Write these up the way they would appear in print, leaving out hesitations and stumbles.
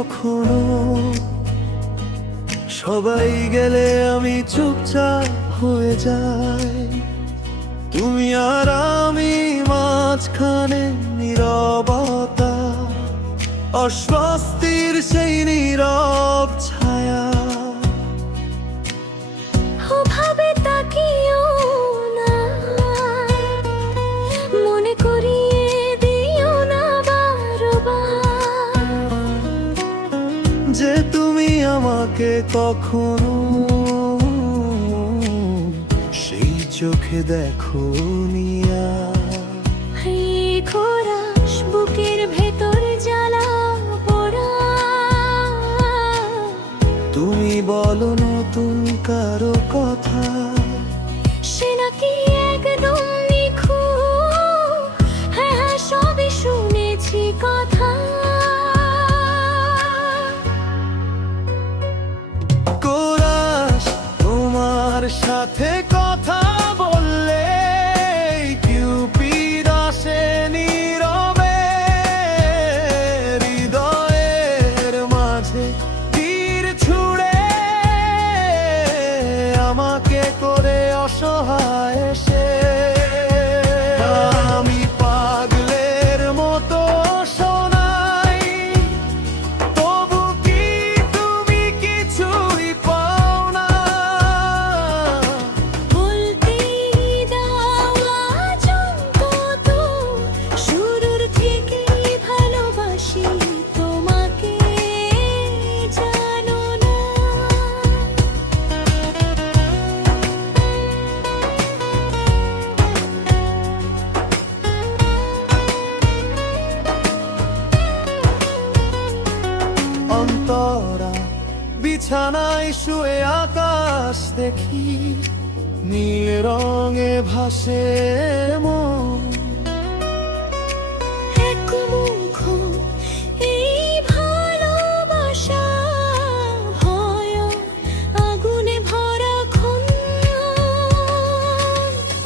কখনো। সবাই গেলে আমি চুপচাপ হয়ে যাই, তুমি আর আমি মাঝখানে নীরবতা, অস্বস্তির সেই নীরব ছায়া। ওভাবে তাকিও না, মনে করিয়ে দিও না বারবার যে তুমি আমাকে কখনো সেই চোখে দেখো নিয়া। খোরাস বুকের ভেতর জ্বালা পোড়া, তুমি বলো নতুন কারো কথা, সে নাকি একদম নিখুঁত। হ্যাঁ হ্যাঁ, সবই শুনেছি কথা। কোরাস তোমার সাথে কথা বললে কিউপিড আসে নীরবে, হৃদয়ের মাঝে তীর ছুঁড়ে আমাকে করে অসহায় সে। আমি পাগলের মতো শোনাই, তবু কি তুমি কিছুই পাও না? বলতেই দাও আজ অন্তত, শুরুর থেকেই ভালোবাসি তোমাকে, জানো না? অন্তরা বিছানায় শুয়ে আকাশ দেখি, নীল রঙে ভাসে মন। একমুখ এই ভালোবাসা, ভয় আগুনে ভরা খুন।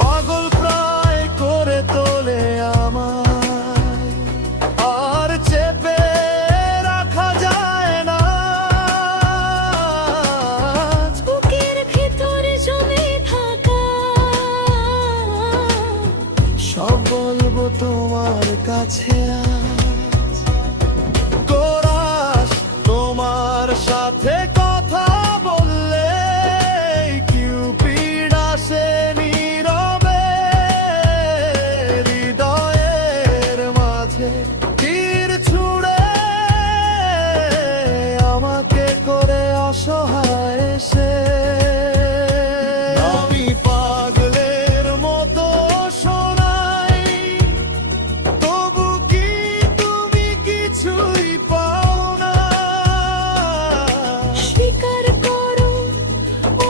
পাগল প্রায় করে তোলে আমায়, আর চেপে রাখা যায় না। বুকের ভেতর জমে থাকা, সব বলবো তোমার কাছে আজ। কোরাস তোমার সাথে কথা বললে কিউপিড আসে নীরবে, হৃদয়ের মাঝে তীর ছুঁড়ে আমাকে করে অসহায় সে। আমি পাগলের মতো শোনাই, তবু কি তুমি কিছুই পাও না? স্বীকার করো,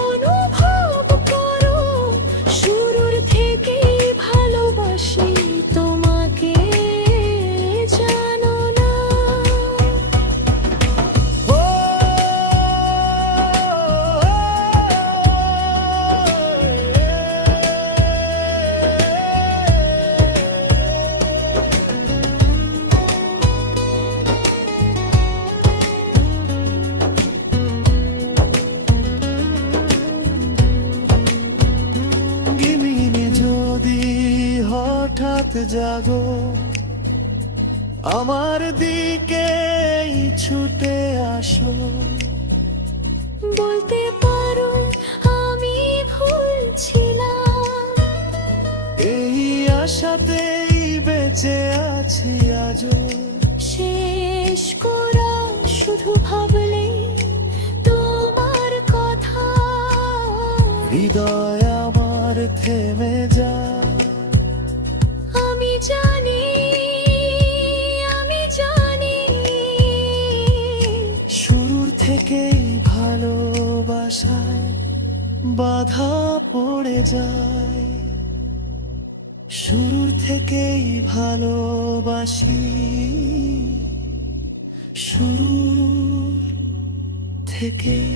অনুভব করো, শুরুর থেকেই ভালোবাসি তোমাকে, জানো না? ও গিমিনে যদি হঠাৎ জাগো, আমার দিকে ছুটে আসো। বলতে পারো আমি ভুল ছিলাম, এই আশাতেই বেঁচে আছি আজও। শেষ করা শুধু ভাবলে তোমার কথা। হৃদয় আমার থেমে যায়, আমি জানি, আমি জানি, শুরুর থেকেই ভালোবাসায় বাধা পড়ে যায়। শুরুর থেকেই ভালোবাসি, শুরু থেকেই